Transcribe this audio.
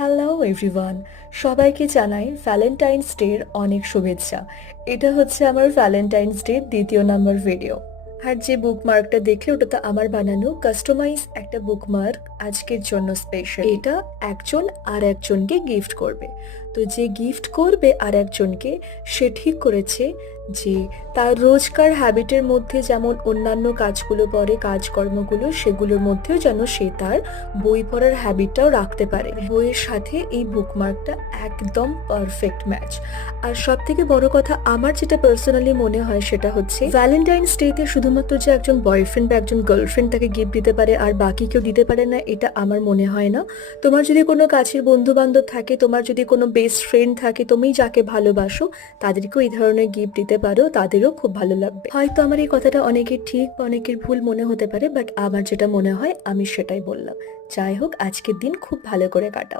Hello everyone, সবাইকে জানাই Valentine's ডের অনেক শুভেচ্ছা। এটা হচ্ছে আমার ভ্যালেন্টাইন্স ডের দ্বিতীয় নাম্বার ভিডিও। আর যে বুকমার্কটা দেখলে ওটা তো আমার বানানো কাস্টমাইজ একটা বুকমার্ক, আজকের জন্য স্পেশাল। এটা একজন আর একজনকে গিফট করবে। তো যে গিফট করবে আর একজনকে, সে ঠিক করেছে যে তার রোজকার হ্যাবিটের মধ্যে যেমন অন্যান্য কাজগুলো পড়ে, কাজকর্মগুলো, সেগুলোর মধ্যেও যেন সে তার বই পড়ার হ্যাবিটটাও রাখতে পারে। বইয়ের সাথে এই বুকমার্কটা একদম পারফেক্ট ম্যাচ। আর সব থেকে বড় কথা, আমার যেটা পার্সোনালি মনে হয় সেটা হচ্ছে ভ্যালেন্টাইন্স ডেতে শুধুমাত্র যে একজন বয়ফ্রেন্ড বা একজন গার্লফ্রেন্ড তাকে গিফট দিতে পারে আর বাকি কেউ দিতে পারে না, এটা আমার মনে হয় না। তোমার যদি কোনো কাছের বন্ধু বান্ধব থাকে, তোমার যদি কোনো বেস্ট ফ্রেন্ড থাকে, তুমি যাকে ভালোবাসো, তাদেরকেও এই ধরনের গিফট দিতে পারো, তাদেরও খুব ভালো লাগবে। হয়তো আমার এই কথাটা অনেকের ঠিক বা অনেকের ভুল মনে হতে পারে, বাট আমার যেটা মনে হয় আমি সেটাই বললাম। যাই হোক, আজকের দিন খুব ভালো করে কাটাও।